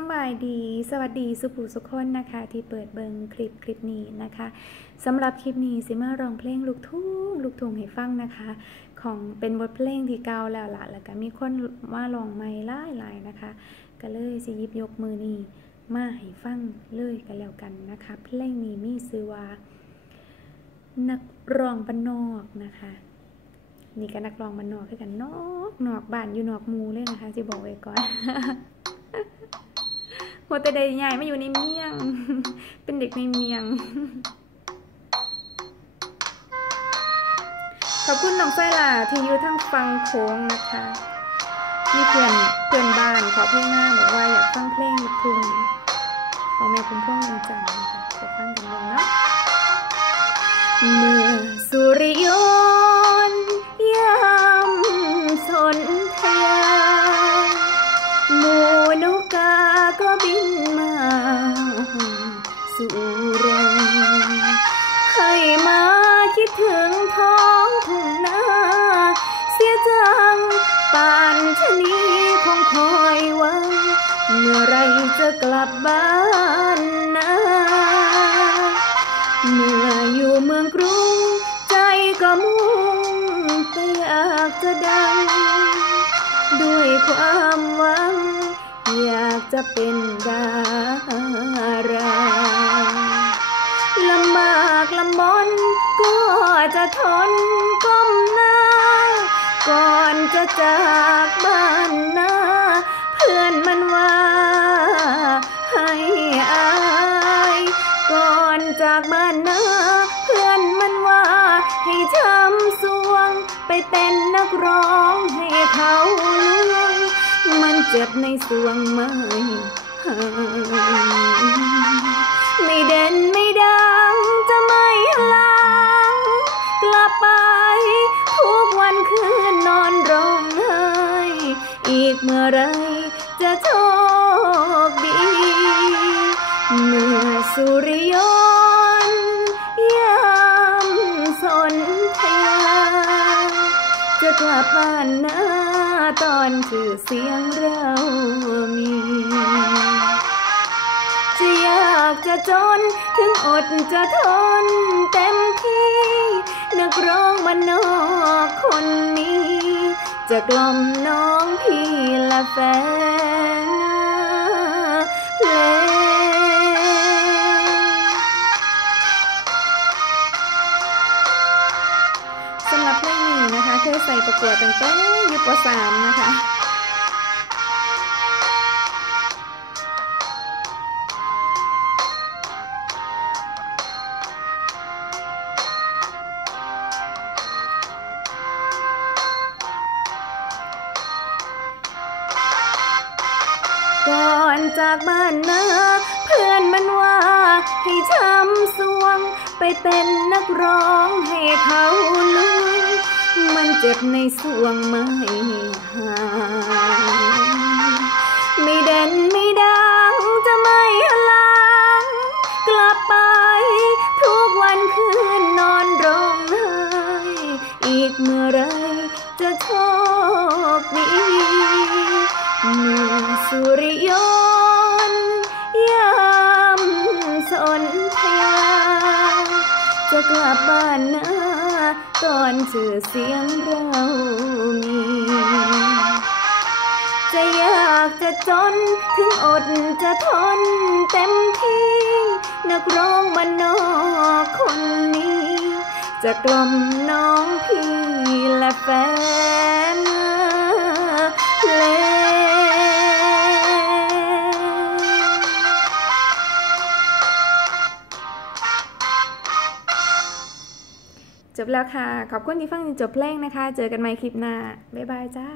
สบายดี สวัสดีสุภูสุขคนนะคะ ที่เปิดเบิงคลิปคลิปนี้นะคะสำหรับคลิปนี้สิมาร้องเพลงลูกทุ่งลูกทุ่งให้ฟังนะคะ ของเป็นบทเพลงที่เก่าแล้วละแล้วก็มีคนมาลองใหม่หลายลายนะคะ ก็เลยสิยิบยกมือนี้มาให้ฟังเลยกันแล้วกันนะคะ เพลงนี้มีชื่อว่านักร้องบ้านนอกนะคะนี่ก็นักร้องบ้านนอกคือกันนอกนอกบ้านอยู่นอกมูเลยนะคะจะบอกไว้ก่อน หัวแต่ใดใหญ่มาอยู่ในเมียง เป็นเด็กในเมียง ขอบคุณน้องไส้ล่ะที่อยู่ทั้งฟังโค้งนะคะมีเพื่อนเพื่อนบ้านขอเพลงหน้าบอกว่าอยากฟังเพลงลูกทุ่งของแม่คุณพ่วงวันจันทร์นะคะไปฟังกันลงเนาะเมื่อ เมื่อไรจะกลับบ้านนาเมื่ออยู่เมืองกรุง ใจก็มุ่งแต่อยากจะดัง ด้วยความหวัง อยากจะเป็นดาราลำบากลำบนก็จะทนก้มหน้า ก่อนจะจากบ้านนา พื่อนมันว่า ให้อายก่อนจากบ้านนาเพื่อนมันว่า ให้ช้ำสวง ไปเป็นนักร้องให้เขาลวงมันเจ็บในสวงไม่หายไม่เด่นไม่ อีกเมื่อไรจะโชคดี เมื่อสุริยนยามสนธยาจะกลับบ้านนาตอนชื่อเสียงเรามี จะอยากจะจนถึงอดจะทนเต็มที่ นักร้องมันนอกคนนี้ จะกล่อมน้องพี่และแฟนเพลงสำหรับเพลงนี้นะคะ เคยใส่ประกวดตั้งแต่ยุคป .3 นะคะ ก่อนจากบ้านนาเพื่อนมันว่าให้ช้ำสวง ไปเป็นนักร้องให้เขาลืมมันเจ็บในสวงไม่หายไม่เด่นไม่ดังจะไม่ลัง กลับไปทุกวันคืนนอนร้องไห้อีกเมื่อไรจะโชคดี เมื่อสุริยนยามสนธยา จะกลับบ้านนาตอนชื่อเสียงเรามี จะยากจะจนถึงอดจะทนเต็มที่ นักร้องมันนอกคนนี้ จะกล่อมน้องพี่และแฟน จบแล้วค่ะ ขอบคุณที่ฟังจนจบเพลงนะคะ เจอกันใหม่คลิปหน้า บ๊ายบายจ้า